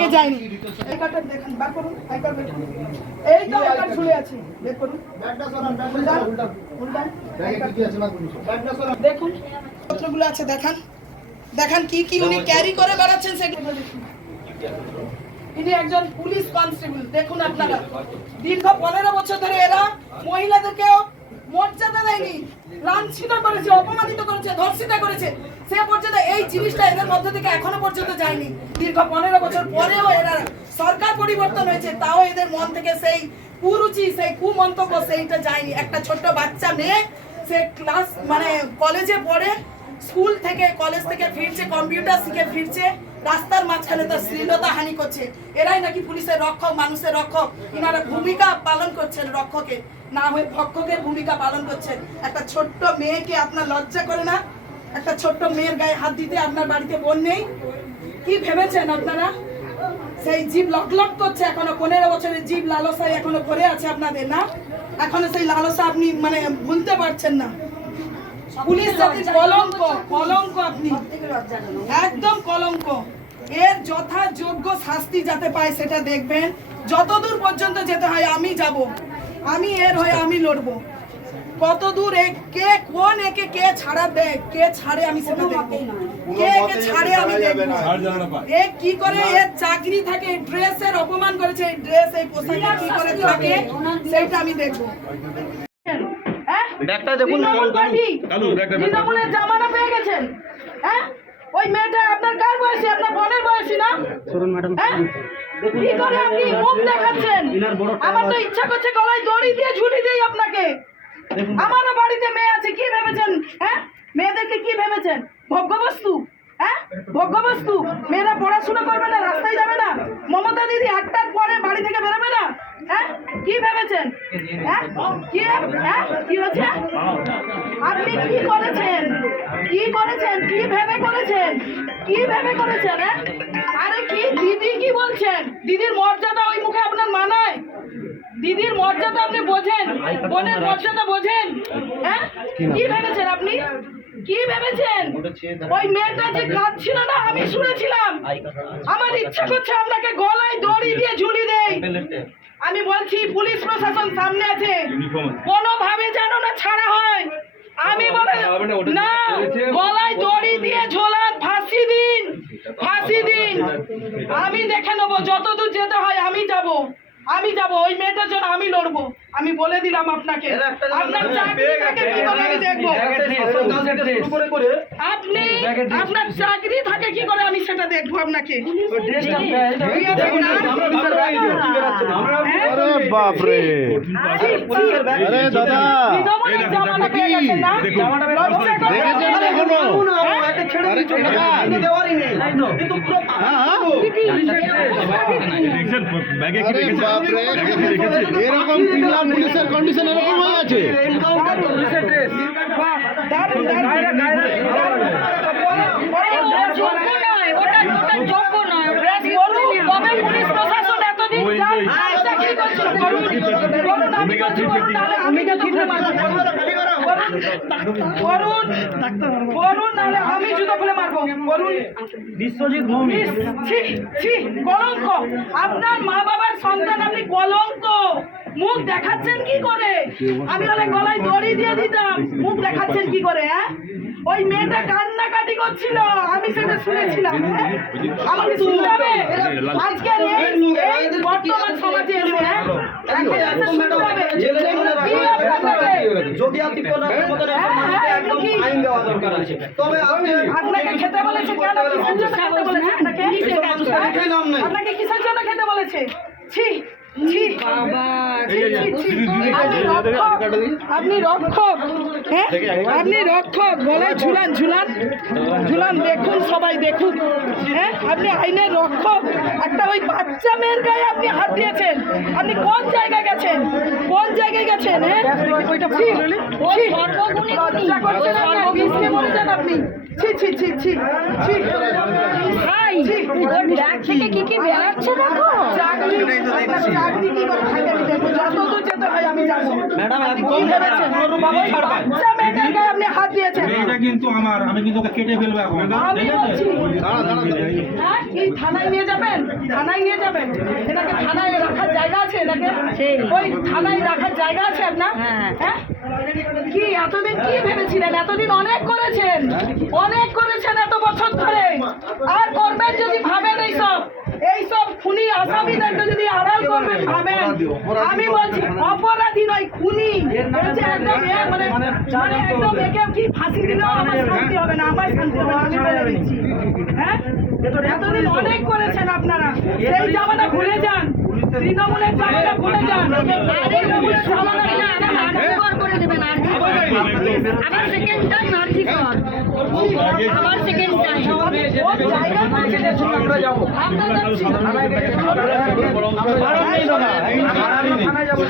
থেকে যায়নি। এই কার্ডটা দেখেন, বার করুন, আই কার্ড বের করুন। এই তো আই কার্ড ঝুলে আছে, বের করুন। ব্যাগটা সরান, উল্টান। দেখুন পত্রগুলো আছে, দেখান দেখান কি কি উনি ক্যারি করে বেড়াচ্ছেন সেগুলো দেখুন। ইনি একজন পুলিশ কনস্টেবল। দেখুন আপনারা, দীর্ঘ 15 বছর ধরে এরা মহিলাদেরকেও মর্যাদা দেয়নি, লাঞ্ছিত করেছে, অপমানিত করেছে, ধর্ষিত করেছে। সে পর্যন্ত এই জিনিসটা এদের মধ্যে থেকে এখনো পর্যন্ত যায়নি। দীর্ঘ 15 বছর পরেও এরা সরকার পরিবর্তন হয়েছে, তাও এদের মন থেকে সেই কুরুচি, সেই কুমন্তব্য সেইটা যায়নি। একটা ছোট্ট বাচ্চা মেয়ে, সে ক্লাস মানে কলেজে পড়ে, স্কুল থেকে কলেজ থেকে ফিরছে, কম্পিউটার শিখে ফিরছে, রাস্তার মাঝখানে তার শ্লীলতা হানি করছে। এরাই নাকি পুলিশের রক্ষক, মানুষের রক্ষক। ইনারা ভূমিকা পালন করছেন রক্ষকে, না হয়ে ভক্ষকের ভূমিকা পালন করছেন। একটা ছোট্ট মেয়েকে আপনার লজ্জা করে না? একটা ছোট্ট মেয়ের গায়ে হাত দিতে আপনার বাড়িতে বোন নেই? কি ভেবেছেন আপনারা? সেই জীব লকলক করছে এখনো, 15 বছরের জীব লালসায় এখনো ভরে আছে আপনাদের, না? এখনো সেই লালসা আপনি মানে ভুলতে পারছেন না। পুলিশ জাতির কলঙ্ক, কলঙ্ক আপনি, একদম কলঙ্ক। এর যথাযোগ্য শাস্তি যাতে পায় সেটা দেখবেন। যতদূর পর্যন্ত যেতে হয় আমি যাব, আমি এর হয়ে আমি লড়বো। কতদূর কে কোন একে কে ছাড়া দেয়, কে ছাড়ে আমি সেটা দেখবো, কে একে ছাড়ে আমি দেখবো। এ কি করে এর চাকরি থাকে, ড্রেসের অপমান করেছে, এই ড্রেস এই পোশাকে কি করে থাকে সেটা আমি দেখবো। তৃণমূলের জামানা পেয়ে গেছেন, হ্যাঁ? ওই মেয়েটা আপনার কার বয়সী? আপনার বোনের বয়সী না? কি করে আপনি মুখ দেখাচ্ছেন? আমার তো ইচ্ছা করছে গলায় দড়ি দিয়ে ঝুলি দেই আপনাকে। আমারও বাড়িতে মেয়ে আছে, কি ভেবেছেন? হ্যাঁ, মেয়েদেরকে কি ভেবেছেন? ভোগ্যবস্তু? হ্যাঁ, ভোগ্যবস্তু। মেয়েরা পড়াশোনা করবে না, রাস্তায় যাবে না, মমতা দিদি 8টার পরে বাড়ি থেকে বেরোবে না? হ্যাঁ, কি ভেবেছেন? হ্যাঁ, কি হচ্ছে? আপনি কি করেছেন? কি করেছেন? কি ভেবে করেছেন? কি ভেবে করেছেন? হ্যাঁ, আরে কি দিদি কি বলছেন? দিদির মর্যাদা ওই মুখে আপনার মানায়? দিদির মর্যাদা আপনি বোঝেন? বোনের মর্যাদা বোঝেন? হ্যাঁ, কি ভেবেছেন আপনি? কি ভেবেছেন? ওই মেয়েটা যে কাঁদছিল না, আমি শুনেছিলাম। আমার ইচ্ছা করছে আপনাকে গলায় দড়ি দিয়ে ঝুলি দেই। আমি বলছি পুলিশ প্রশাসন সামনে আছে, কোনোভাবে যেন না ছাড়া হয়। আমি বলে না, গলায় দড়ি দিয়ে ঝোলান, ফাঁসি দিন, ফাঁসি দিন। আমি দেখে নেবো, যতদূর যেতে হয় আমি যাব, আমি যাব। ওই মেয়েটার জন্য আমি লড়বো। আমি বলে দিলাম আপনাকে, আপনার চাকরিটাকে কি করে আমি দেখবো। আপনি আপনার চাকরি থাকে কি করে আমি সেটা দেখবো আপনাকে। বাপরে, আরে দাদা জামানা পেয়ে গেছেন না? এরকম পুলিশের কন্ডিশন এরকম হয়ে আছে। আমি জুতো খুলে মারবো। বিশ্বজিৎ কলঙ্ক, আপনার মা বাবার সন্তান, আপনি কলঙ্ক। মুখ দেখাচ্ছেন কি করে? আমি হলে গলায় দড়ি দিয়ে দিতাম, মুখ দেখাচ্ছেন কি করে? হ্যাঁ, ওই মেয়েটা কান্নাকাটি করছিল, আমি সেটা শুনেছিলাম। আমাকে শুনতে হবে আজকে এই বর্তমান সমাজে এসে। হ্যাঁ, যদি আপনি কোন আপনাকে খেতে বলেছে কেন? কিসের জন্য খেতে বলেছে আপনাকে? আপনাকে কিসের জন্য খেতে বলেছে? ছি ছি বাবা, আপনি রক্ষক, হ্যাঁ, আপনি রক্ষক। গলায় ঝুলান, ঝুলান, ঝুলান, দেখুন সবাই দেখুন। হ্যাঁ, আপনি আইনের রক্ষক। একটা ওই বাচ্চা মেয়ের গায়ে আপনি হাত দিয়েছেন। আপনি কোন জায়গায় গেছেন? কোন জায়গায় গেছেন? হ্যাঁ, লজ্জা করছেন না? বিষ্ণে বলেছেন আপনি। ছি ছি ছি ছি ছি ভাই, ব্যাগ থেকে কি কি বেরাচ্ছে দেখো। চাকরি কি করে থাকে আমি দেখবো, যতদূর যেতে হয় আমি আমি জানি। ম্যাডাম, আপনি একদম কি ভেবেছেন? কোনোভাবেই ওই ছাড়বেন। বাচ্চা মেয়েটার গায়ে আপনি হাত দিয়েছেন। এটা কিন্তু আমার, আমি কিন্তু ওকে কেটে ফেলবো এখন। আমি বলছি, দাঁড়া দাঁড়া হ্যাঁ, কি থানায় নিয়ে যাবেন? থানায় নিয়ে যাবেন? এনাকে থানায় রাখার জায়গা আছে? এনাকে ওই থানায় রাখার জায়গা আছে আপনার? হ্যাঁ, কি এতদিন কি ভেবেছিলেন? এতদিন অনেক করেছেন, অনেক করেছেন এত বছর ধরে, আর করবেন যদি ভাবেন এইসব খুনি আসামিদেরকে যদি আড়াল করবেন ভাবেন। আমি বলছি অপরাধী নয়, খুনি। এই যে একদম মানে একদম একে কি ফাঁসি দিলেও আমার শান্তি হবে না, আমার শান্তি হবে না, আমি বলে দিচ্ছি। হ্যাঁ, এতদিন অনেক করেছেন আপনারা, সেই জামানা ভুলে যান, তৃণমূলের জামানা ভুলে যান। তৃণমূলের জামানা ভুলে যান। আমার সেকেন্ড টাইম আর্জি কর আমার সেকেন্ড টাইম কোন জায়গা থেকে আমরা যাবো। আমরা যাচ্ছি। আমরা নেই দাদা, এই থানায় যাবো।